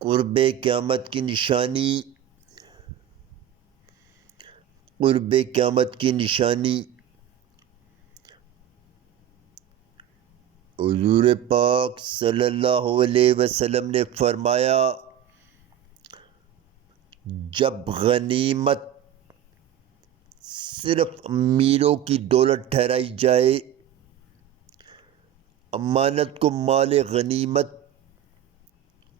قرب قیامت کی نشانی قرب قیامت کی نشانی حضور پاک صلی اللہ علیہ وسلم نے فرمایا، جب غنیمت صرف امیروں کی دولت ٹھہرائی جائے، امانت کو مال غنیمت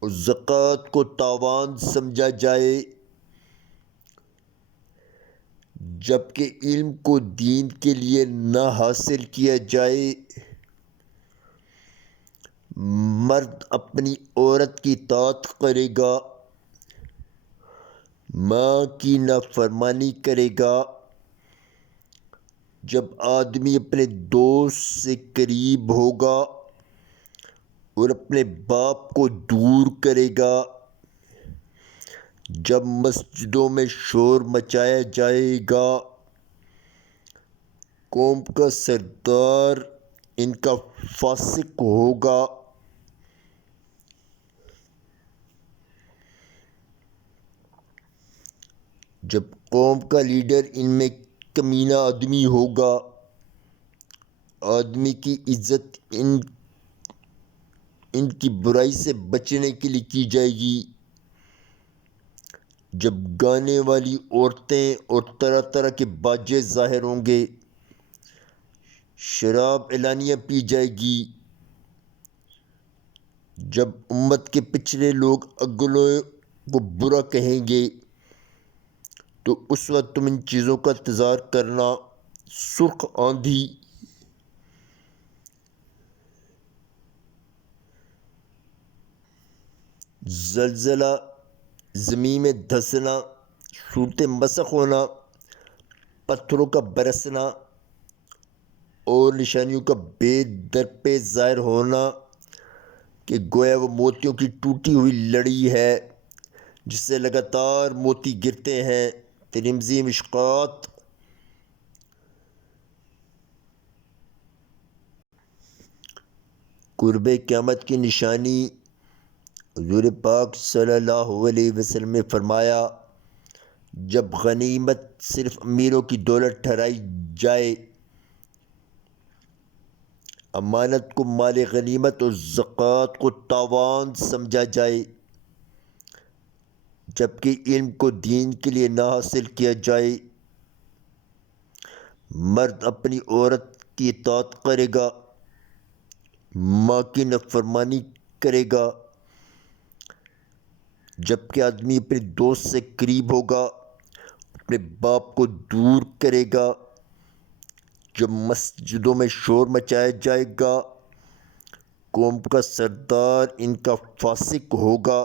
اور زکوٰۃ کو تاوان سمجھا جائے، جبکہ علم کو دین کے لیے نہ حاصل کیا جائے، مرد اپنی عورت کی اطاعت کرے گا، ماں کی نافرمانی کرے گا، جب آدمی اپنے دوست سے قریب ہوگا اور اپنے باپ کو دور کرے گا، جب مسجدوں میں شور مچایا جائے گا، قوم کا سردار ان کا فاسق ہوگا، جب قوم کا لیڈر ان میں کمینہ آدمی ہوگا، آدمی کی عزت ان کی برائی سے بچنے کے لیے کی جائے گی، جب گانے والی عورتیں اور طرح طرح کے باجے ظاہر ہوں گے، شراب اعلانیہ پی جائے گی، جب امت کے پچھلے لوگ اگلوں کو برا کہیں گے، تو اس وقت تم ان چیزوں کا انتظار کرنا: سرخ آندھی، زلزلہ، زمین میں دھسنا، صورت مسخ ہونا، پتھروں کا برسنا اور نشانیوں کا بے درپے ظاہر ہونا کہ گویا وہ موتیوں کی ٹوٹی ہوئی لڑی ہے جس سے لگاتار موتی گرتے ہیں۔ ترمذی، مشکوٰۃ۔ قرب قیامت کی نشانی حضور پاک صلی اللہ علیہ وسلم نے فرمایا، جب غنیمت صرف امیروں کی دولت ٹھہرائی جائے، امانت کو مال غنیمت اور زکوٰۃ کو تاوان سمجھا جائے، جبکہ علم کو دین کے لیے نہ حاصل کیا جائے، مرد اپنی عورت کی اطاعت کرے گا، ماں کی نافرمانی کرے گا، جبکہ آدمی اپنے دوست سے قریب ہوگا، اپنے باپ کو دور کرے گا، جب مسجدوں میں شور مچایا جائے گا، قوم کا سردار ان کا فاسق ہوگا،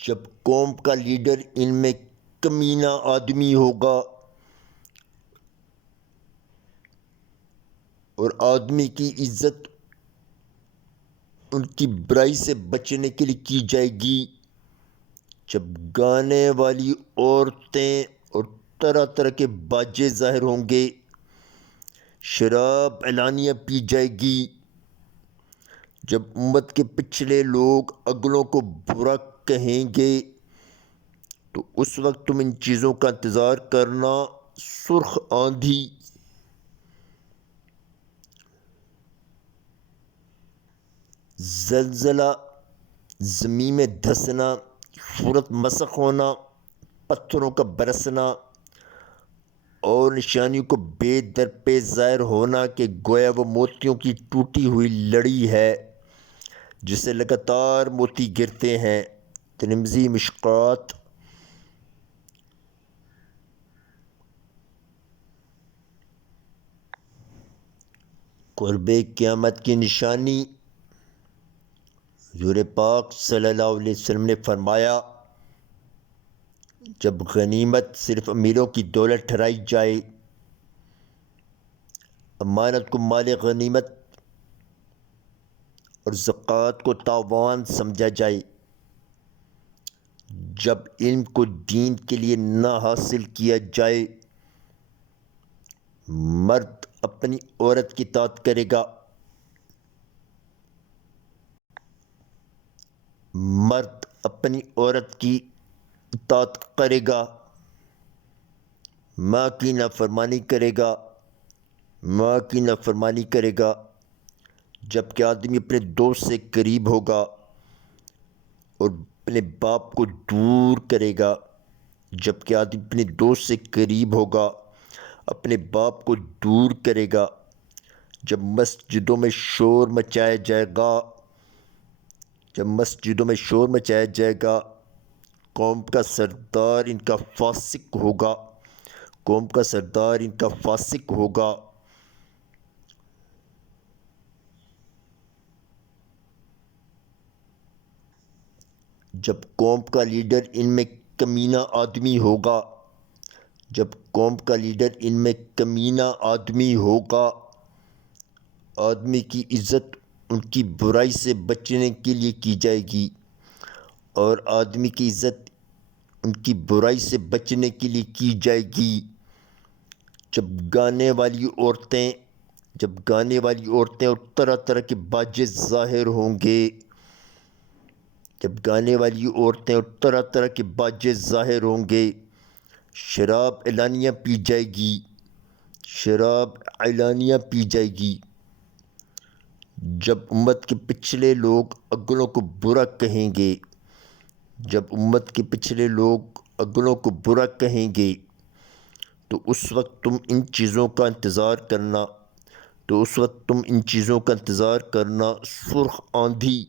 جب قوم کا لیڈر ان میں کمینہ آدمی ہوگا اور آدمی کی عزت ان کی برائی سے بچنے کے لیے کی جائے گی، جب گانے والی عورتیں اور طرح طرح کے باجے ظاہر ہوں گے، شراب اعلانیہ پی جائے گی، جب امت کے پچھلے لوگ اگلوں کو برا کہیں گے، تو اس وقت تم ان چیزوں کا انتظار کرنا: سرخ آندھی، زلزلہ، زمین میں دھسنا، صورت مسخ ہونا، پتھروں کا برسنا اور نشانیوں کو بے درپے ظاہر ہونا کہ گویا وہ موتیوں کی ٹوٹی ہوئی لڑی ہے جس سے لگاتار موتی گرتے ہیں۔ ترمذی، مشکوٰۃ۔ قرب قیامت کی نشانی حضور پاک صلی اللہ علیہ وسلم نے فرمایا، جب غنیمت صرف امیروں کی دولت ٹھہرائی جائے، امانت کو مال غنیمت اور زکوٰۃ کو تاوان سمجھا جائے، جب علم کو دین کے لیے نہ حاصل کیا جائے، مرد اپنی عورت کی اطاعت کرے گا، مرد اپنی عورت کی اطاعت کرے گا، ماں کی نافرمانی کرے گا، ماں کی نافرمانی کرے گا، جب کہ آدمی اپنے دوست سے قریب ہوگا اور اپنے باپ کو دور کرے گا، جب کہ آدمی اپنے دوست سے قریب ہوگا اپنے باپ کو دور کرے گا، جب مسجدوں میں شور مچایا جائے گا، جب مسجدوں میں شور مچایا جائے گا، قوم کا سردار ان کا فاسق ہوگا، قوم کا سردار ان کا فاسق ہوگا، جب قوم کا لیڈر ان میں کمینہ آدمی ہوگا، جب قوم کا لیڈر ان میں کمینہ آدمی ہوگا، آدمی کی عزت ان کی برائی سے بچنے کے لیے کی جائے گی، اور آدمی کی عزت ان کی برائی سے بچنے کے لیے کی جائے گی، جب گانے والی عورتیں اور طرح طرح کے باجے ظاہر ہوں گے، جب گانے والی عورتیں اور طرح طرح کے باجے ظاہر ہوں گے، شراب اعلانیہ پی جائے گی، شراب اعلانیہ پی جائے گی، جب امت کے پچھلے لوگ اگلوں کو برا کہیں گے، جب امت کے پچھلے لوگ اگلوں کو برا کہیں گے، تو اس وقت تم ان چیزوں کا انتظار کرنا، سرخ آندھی،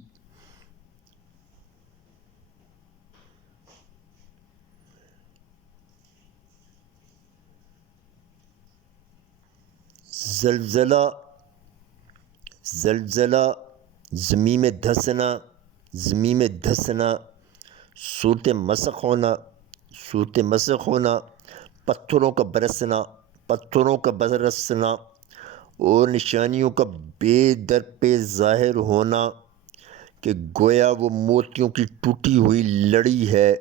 زلزلہ، زمین میں دھسنا، صورت مسخ ہونا، پتھروں کا برسنا اور نشانیوں کا بے در پہ ظاہر ہونا کہ گویا وہ موتیوں کی ٹوٹی ہوئی لڑی ہے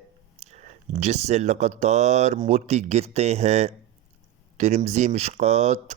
جس سے لگاتار موتی گرتے ہیں۔ ترمذی مشکوٰۃ